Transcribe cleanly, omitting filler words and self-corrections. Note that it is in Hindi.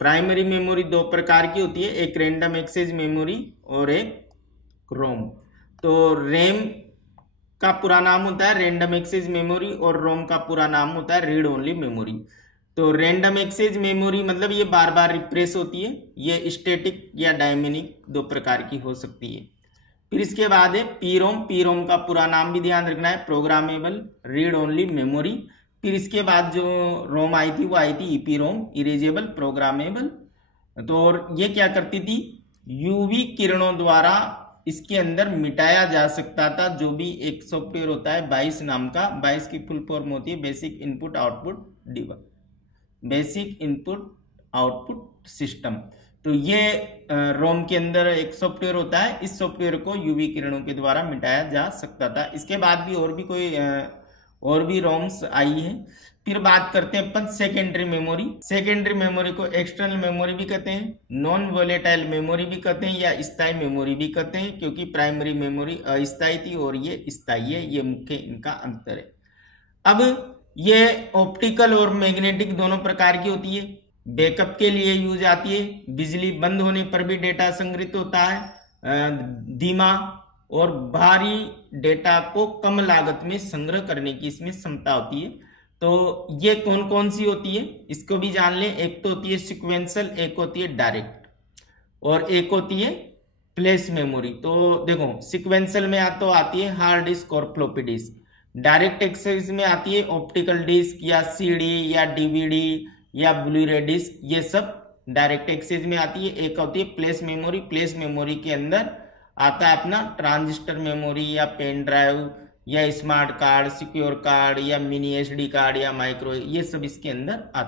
प्राइमरी मेमोरी दो प्रकार की होती है, एक रैंडम एक्सेस मेमोरी और एक रोम। तो रैम का पूरा नाम होता है रैंडम एक्सेस मेमोरी और रोम का पूरा नाम होता है रीड ओनली मेमोरी। तो रैंडम एक्सेस मेमोरी मतलब ये बार बार रिप्रेस होती है, ये स्टैटिक या डायनेमिक दो प्रकार की हो सकती है। फिर इसके बाद है पीरोम। पीरोम का पूरा नाम भी ध्यान रखना है, प्रोग्रामेबल रीड ओनली मेमोरी। फिर इसके बाद जो रोम आई थी वो आई थी ईपीरोम, इरेजेबल प्रोग्रामेबल। तो ये क्या करती थी, यूवी किरणों द्वारा इसके अंदर मिटाया जा सकता था जो भी एक सॉफ्टवेयर होता है बाइस नाम का। बाइस की फुल फॉर्म होती है basic input output device, basic input output system. तो ये रोम के अंदर एक सॉफ्टवेयर होता है, इस सॉफ्टवेयर को यूवी किरणों के द्वारा मिटाया जा सकता था। इसके बाद भी और भी रोम्स आई है। फिर बात करते हैं अपन सेकेंडरी मेमोरी। सेकेंडरी मेमोरी को एक्सटर्नल मेमोरी भी कहते हैं, नॉन वोलेटाइल मेमोरी भी कहते हैं या स्थायी मेमोरी भी कहते हैं, क्योंकि प्राइमरी मेमोरी अस्थायी थी और ये स्थायी है, ये मुख्य इनका अंतर है। अब ये ऑप्टिकल और मैग्नेटिक दोनों प्रकार की होती है। बैकअप के लिए यूज आती है, बिजली बंद होने पर भी डेटा संग्रहित होता है, धीमा और भारी डेटा को कम लागत में संग्रह करने की इसमें क्षमता होती है। तो ये कौन कौन सी होती है इसको भी जान लें। एक तो होती है सिक्वेंशियल, एक होती है डायरेक्ट और एक होती है फ्लैश मेमोरी। तो देखो सिक्वेंशियल में तो आती है हार्ड डिस्क और फ्लॉपी डिस्क, डायरेक्ट एक्सेस में आती है ऑप्टिकल डिस्क या सीडी या डीवीडी या ब्लू-रे डिस्क, ये सब डायरेक्ट एक्सेस में आती है। एक होती है फ्लैश मेमोरी। फ्लैश मेमोरी के अंदर आता है अपना ट्रांजिस्टर मेमोरी या पेन ड्राइव या स्मार्ट कार्ड, सिक्योर कार्ड या मिनी एसडी कार्ड या माइक्रो, ये सब इसके अंदर आता है।